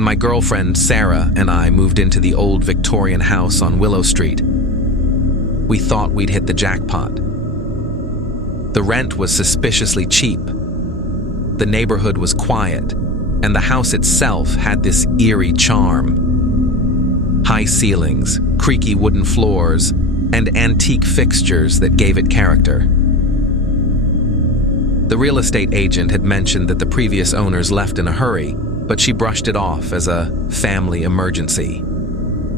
when my girlfriend Sarah and I moved into the old Victorian house on Willow Street. We thought we'd hit the jackpot. The rent was suspiciously cheap. The neighborhood was quiet, and the house itself had this eerie charm. High ceilings, creaky wooden floors, and antique fixtures that gave it character. The real estate agent had mentioned that the previous owners left in a hurry, but she brushed it off as a family emergency.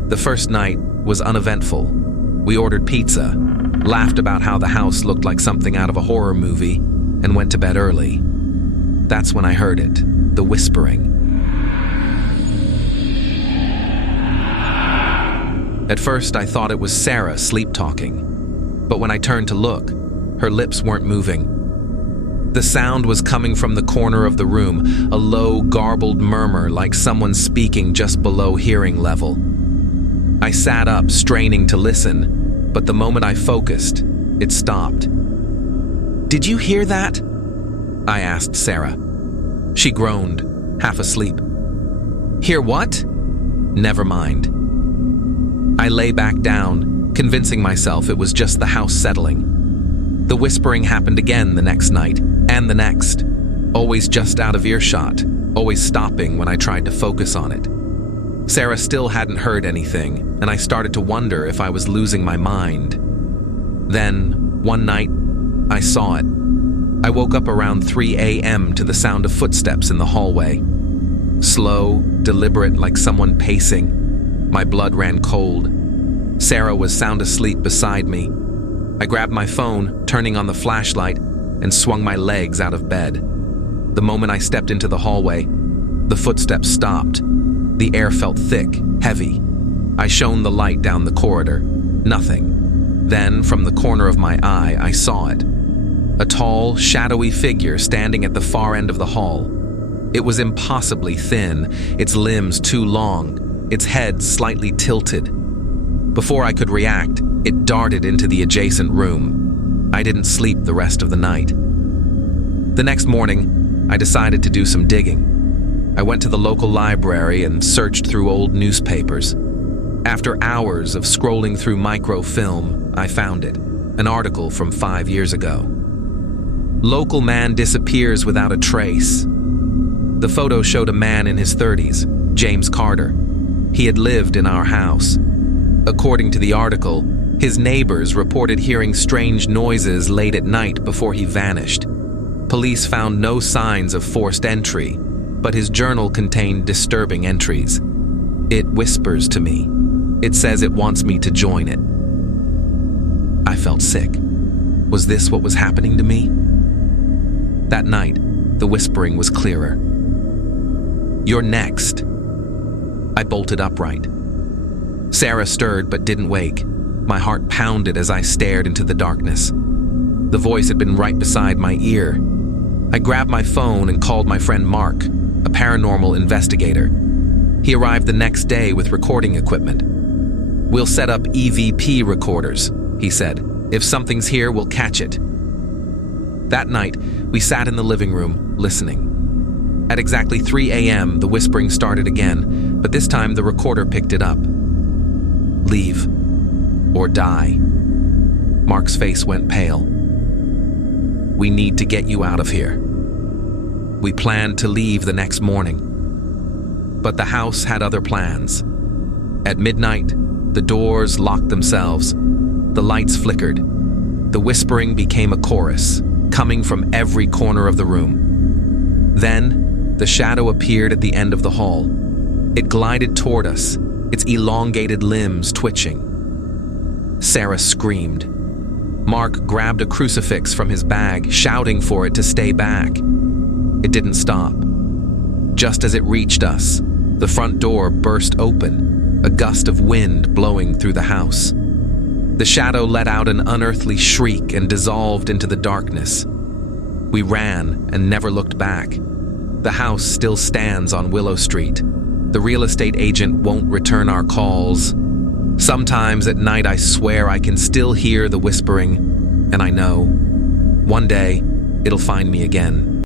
The first night was uneventful. We ordered pizza, laughed about how the house looked like something out of a horror movie, and went to bed early. That's when I heard it, the whispering. At first, I thought it was Sarah sleep-talking, but when I turned to look, her lips weren't moving. The sound was coming from the corner of the room, a low, garbled murmur like someone speaking just below hearing level. I sat up, straining to listen, but the moment I focused, it stopped. "Did you hear that?" I asked Sarah. She groaned, half asleep. "Hear what?" "Never mind." I lay back down, convincing myself it was just the house settling. The whispering happened again the next night, and the next, always just out of earshot, always stopping when I tried to focus on it. Sarah still hadn't heard anything, and I started to wonder if I was losing my mind. Then, one night, I saw it. I woke up around 3 a.m. to the sound of footsteps in the hallway. Slow, deliberate, like someone pacing. My blood ran cold. Sarah was sound asleep beside me. I grabbed my phone, turning on the flashlight, and swung my legs out of bed. The moment I stepped into the hallway, the footsteps stopped. The air felt thick, heavy. I shone the light down the corridor. Nothing. Then, from the corner of my eye, I saw it. A tall, shadowy figure standing at the far end of the hall. It was impossibly thin, its limbs too long, its head slightly tilted. Before I could react, it darted into the adjacent room. I didn't sleep the rest of the night. The next morning, I decided to do some digging. I went to the local library and searched through old newspapers. After hours of scrolling through microfilm, I found it, an article from 5 years ago. Local man disappears without a trace. The photo showed a man in his 30s, James Carter. He had lived in our house. According to the article, his neighbors reported hearing strange noises late at night before he vanished. Police found no signs of forced entry, but his journal contained disturbing entries. It whispers to me. It says it wants me to join it. I felt sick. Was this what was happening to me? That night, the whispering was clearer. "You're next." I bolted upright. Sarah stirred but didn't wake. My heart pounded as I stared into the darkness. The voice had been right beside my ear. I grabbed my phone and called my friend Mark, a paranormal investigator. He arrived the next day with recording equipment. "We'll set up EVP recorders," he said. "If something's here, we'll catch it." That night, we sat in the living room, listening. At exactly 3 a.m., the whispering started again, but this time the recorder picked it up. "Leave. Or die." Mark's face went pale. "We need to get you out of here." We planned to leave the next morning. But the house had other plans. At midnight, the doors locked themselves. The lights flickered. The whispering became a chorus, coming from every corner of the room. Then, the shadow appeared at the end of the hall. It glided toward us, its elongated limbs twitching. Sarah screamed. Mark grabbed a crucifix from his bag, shouting for it to stay back. It didn't stop. Just as it reached us, the front door burst open, a gust of wind blowing through the house. The shadow let out an unearthly shriek and dissolved into the darkness. We ran and never looked back. The house still stands on Willow Street. The real estate agent won't return our calls. Sometimes at night I swear I can still hear the whispering, and I know one day it'll find me again.